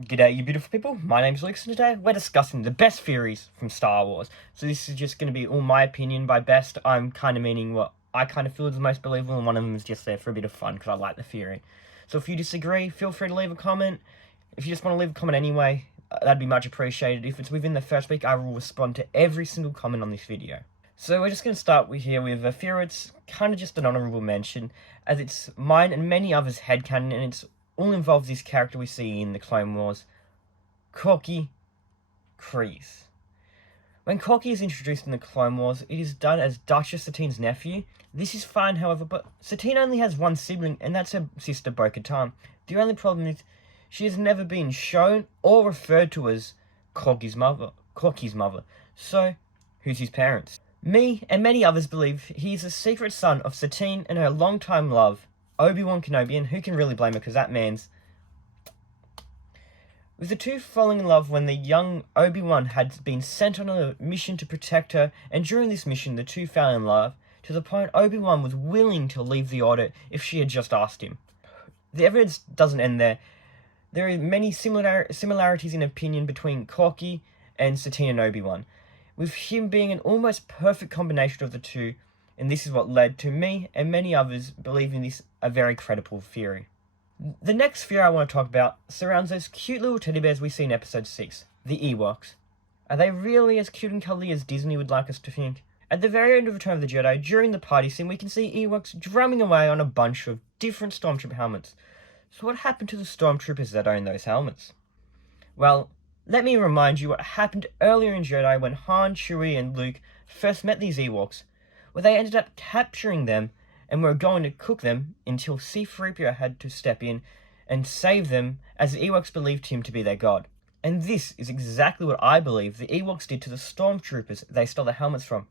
G'day you beautiful people, my name's Lucas and today we're discussing the best theories from Star Wars. So this is just going to be all my opinion. By best, I'm kind of meaning what I kind of feel is the most believable, and one of them is just there for a bit of fun because I like the theory. So if you disagree, feel free to leave a comment. If you just want to leave a comment anyway, that'd be much appreciated. If it's within the first week, I will respond to every single comment on this video. So we're just going to start here with a theory. It's kind of just an honourable mention, as it's mine and many others' headcanon, and it's all involves this character we see in the Clone Wars, Corky Kryze. When Corky is introduced in the Clone Wars, it is done as Duchess Satine's nephew. This is fine, however, but Satine only has one sibling, and that's her sister Bo-Katan. The only problem is she has never been shown or referred to as Corky's mother. So, who's his parents? Me and many others believe he is a secret son of Satine and her longtime love, Obi-Wan Kenobi, and who can really blame her because that man's... With the two falling in love when the young Obi-Wan had been sent on a mission to protect her, and during this mission the two fell in love, to the point Obi-Wan was willing to leave the Order if she had just asked him. The evidence doesn't end there. There are many similarities in opinion between Corky and Satine and Obi-Wan, with him being an almost perfect combination of the two, and this is what led to me and many others believing this a very credible theory. The next theory I want to talk about surrounds those cute little teddy bears we see in episode 6, the Ewoks. Are they really as cute and cuddly as Disney would like us to think? At the very end of Return of the Jedi, during the party scene, we can see Ewoks drumming away on a bunch of different Stormtrooper helmets. So what happened to the Stormtroopers that own those helmets? Well, let me remind you what happened earlier in Jedi when Han, Chewie, and Luke first met these Ewoks, where they ended up capturing them and were going to cook them until C-3PO had to step in and save them, as the Ewoks believed him to be their god. And this is exactly what I believe the Ewoks did to the Stormtroopers they stole their helmets from.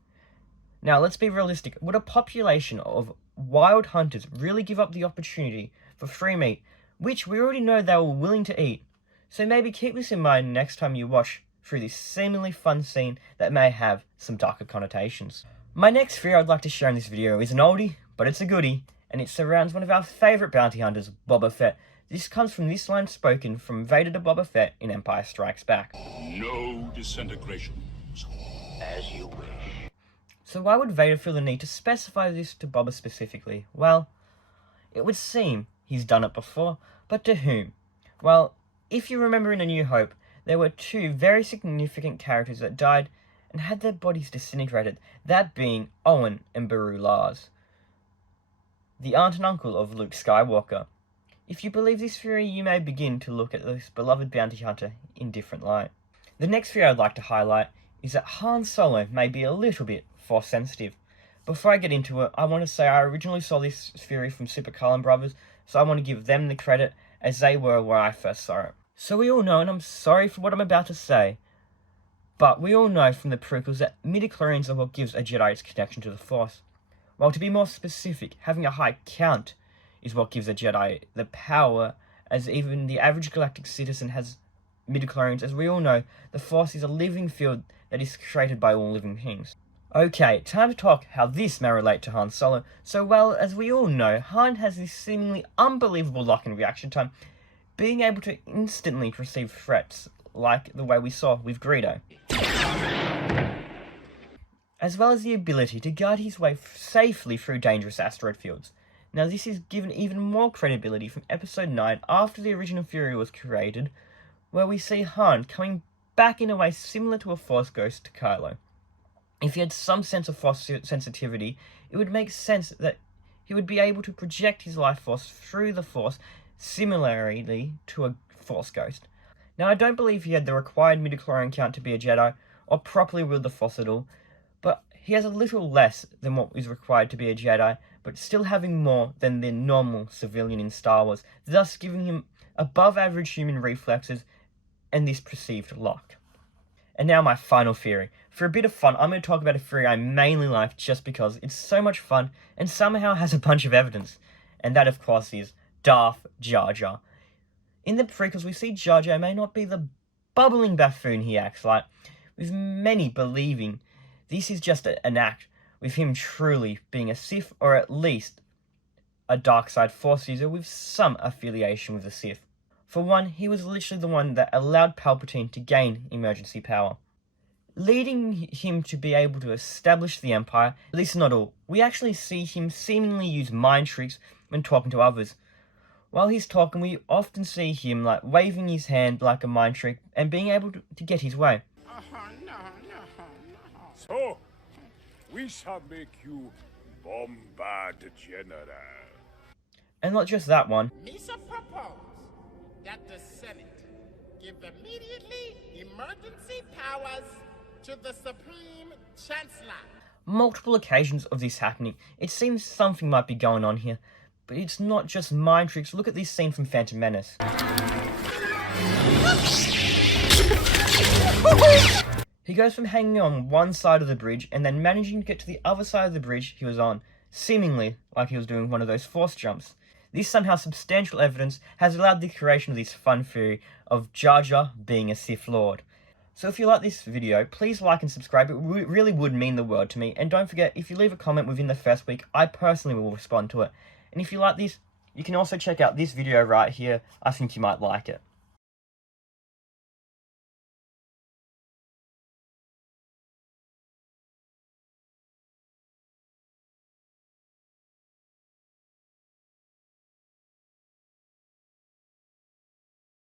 Now, let's be realistic. Would a population of wild hunters really give up the opportunity for free meat, which we already know they were willing to eat? So maybe keep this in mind next time you watch through this seemingly fun scene that may have some darker connotations. My next theory I'd like to share in this video is an oldie, but it's a goodie, and it surrounds one of our favourite bounty hunters, Boba Fett. This comes from this line spoken from Vader to Boba Fett in Empire Strikes Back. No disintegrations. As you wish. So why would Vader feel the need to specify this to Boba specifically? Well, it would seem he's done it before, but to whom? Well, if you remember in A New Hope, there were two very significant characters that died and had their bodies disintegrated, that being Owen and Beru Lars, the aunt and uncle of Luke Skywalker. If you believe this theory, you may begin to look at this beloved bounty hunter in different light. The next theory I'd like to highlight is that Han Solo may be a little bit Force sensitive. Before I get into it, I want to say I originally saw this theory from Super Carlin Brothers, so I want to give them the credit as they were where I first saw it. So we all know, and I'm sorry for what I'm about to say, but we all know from the prequels that midichlorians are what gives a Jedi its connection to the Force. While to be more specific, having a high count is what gives a Jedi the power, as even the average galactic citizen has midichlorians. As we all know, the Force is a living field that is created by all living beings. Okay, time to talk how this may relate to Han Solo. So well, as we all know, Han has this seemingly unbelievable lock and reaction time, being able to instantly perceive threats, like the way we saw with Greedo, as well as the ability to guide his way safely through dangerous asteroid fields. Now this is given even more credibility from Episode 9 after the original theory was created, where we see Han coming back in a way similar to a Force ghost to Kylo. If he had some sense of Force sensitivity, it would make sense that he would be able to project his life force through the Force similarly to a Force ghost. Now I don't believe he had the required midichlorian count to be a Jedi, or properly wield the Force at all, but he has a little less than what is required to be a Jedi, but still having more than the normal civilian in Star Wars, thus giving him above average human reflexes and this perceived lock. And now my final theory. For a bit of fun, I'm going to talk about a theory I mainly like just because it's so much fun and somehow has a bunch of evidence. And that of course is Darth Jar Jar. In the prequels we see Jar Jar may not be the bubbling buffoon he acts like, with many believing this is just an act, with him truly being a Sith or at least a dark side Force user with some affiliation with the Sith. For one, he was literally the one that allowed Palpatine to gain emergency power, leading him to be able to establish the Empire. This is not all. We actually see him seemingly use mind tricks when talking to others. While he's talking, we often see him like waving his hand like a mind trick and being able to get his way. So, we shall make you Bombard General. And not just that one. Misa proposed that the Senate give immediately emergency powers to the Supreme Chancellor. Multiple occasions of this happening. It seems something might be going on here. But it's not just mind tricks. Look at this scene from Phantom Menace. He goes from hanging on one side of the bridge and then managing to get to the other side of the bridge he was on, seemingly like he was doing one of those force jumps. This somehow substantial evidence has allowed the creation of this fun theory of Jar Jar being a Sith Lord. So if you like this video, please like and subscribe. It really would mean the world to me. And don't forget, if you leave a comment within the first week, I personally will respond to it. And if you like this, you can also check out this video right here. I think you might like it.